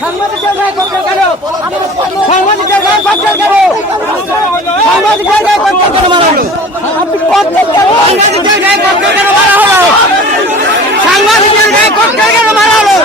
সাংবাদিকের গায়ে ককটেল কেন? সাংবাদিকের গায়ে ককটেল কেন? সাংবাদিকের গায়ে ককটেল কেন মারা হলো? আপনি ককটেল কেন? সাংবাদিকের গায়ে ককটেল কেন মারা হলো? সাংবাদিকের গায়ে ককটেল কেন মারা হলো?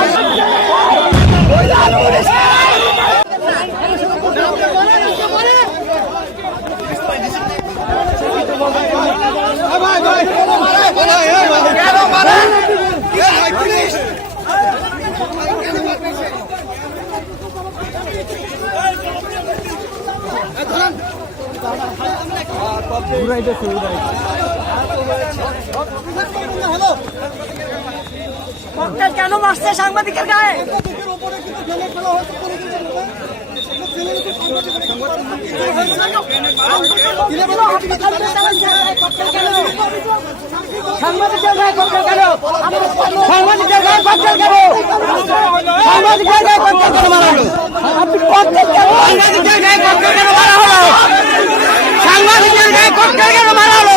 ককটেল কেন মারছে সাংবাদিকের গায়ে? সাংবাদিকের গায়ে ককটেল কেন? সাংবাদিকের গায়ে ককটেল কেন? সাংবাদিকের গায়ে ককটেল কেন মারা হলো? আপনি ককটেল কেন? সাংবাদিকের গায়ে ককটেল কেন মারা হলো? সাংবাদিকের গায়ে ককটেল কেন মারা হলো?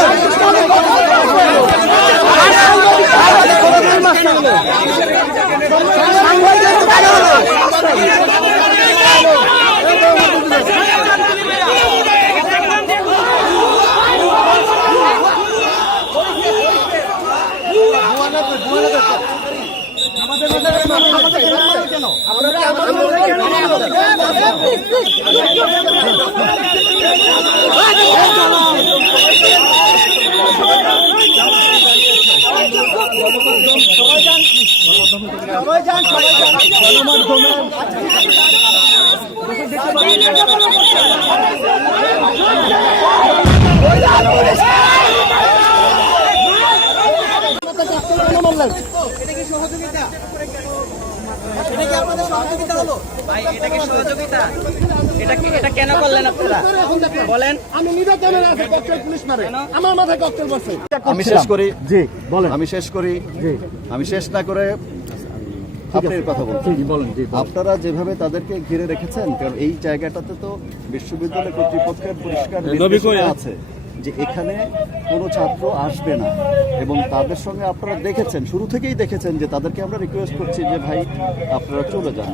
এটা কেন করলেন আপনারা বলেন? আমি নির্যাতনের আছে ককটেল পুলিশ মারে, আমার মাথায় ককটেল বসে। আমি শেষ করি। জি বলেন। আমি শেষ করি। জি আমি শেষ না করে আপনার কথা বলছি। বলেন। আপনারা যেভাবে তাদেরকে ঘিরে রেখেছেন, কারণ এই জায়গাটাতে তো বিশ্ববিদ্যালয় কর্তৃপক্ষের পরিষ্কার নির্দেশনা আছে যে এখানে কোনো ছাত্র আসবে না, এবং তাদের সঙ্গে আপনারা দেখেছেন, শুরু থেকেই দেখেছেন যে তাদেরকে আমরা রিকোয়েস্ট করছি যে ভাই আপনারা চলে যান,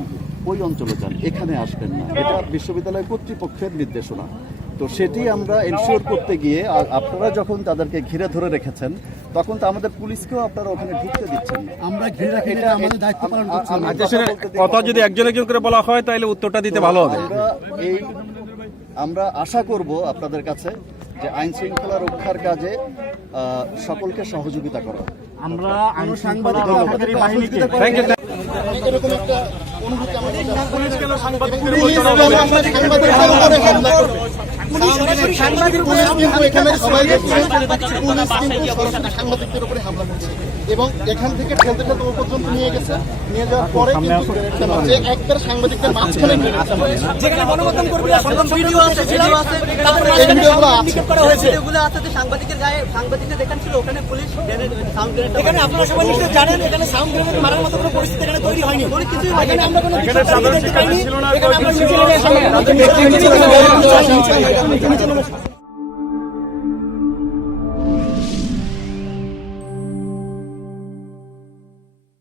ওই অঞ্চলে যান, এখানে আসবেন না। এটা বিশ্ববিদ্যালয় কর্তৃপক্ষের নির্দেশনা। তো সেটি আমরা এনশিওর করতে গিয়ে আপনারা যখন তাদেরকে ঘিরে ধরে রেখেছেন, তখন তো আমাদের পুলিশকেও আপনারা ওখানে ঢুকতে দিচ্ছেন না। আমরা ঘিরে রাখি, এটা আমাদের দায়িত্ব পালন করছি। কথা যদি একজন একজন করে বলা হয় তাহলে উত্তরটা দিতে ভালো হবে। আমরা আশা করব আপনাদের কাছে যে আইন শৃঙ্খলা রক্ষার কাজে সকলকে সহযোগিতা করা। আমরা সাংবাদিক বাহিনীকে এরকম একটা অনুভূতি আমাদের সাংবাদিকদের উপরে হামলা করছে, এবং এখান থেকে ঠেলতে ঠেলতে ও পর্যন্ত নিয়ে গেছে। নিয়ে যাওয়ার পরে একবার সাংবাদিকদের মাঝখানে যেখানে গণমাধ্যম কর্মীরা ভিডিও আছে, সাংবাদিকের গায়ে সাংবাদিকরা যেখানে ছিল ওখানে পুলিশ সাউন্ড গ্রেনেড, এখানে আপনারা সবাই নিশ্চয়ই জানেন এখানে সাউন্ড গ্রেনেড মারার মতো কোনো পরিস্থিতি এখানে তৈরি হয়নি। কিছুই হয়নি, আমরা কোনো এখানে আমরা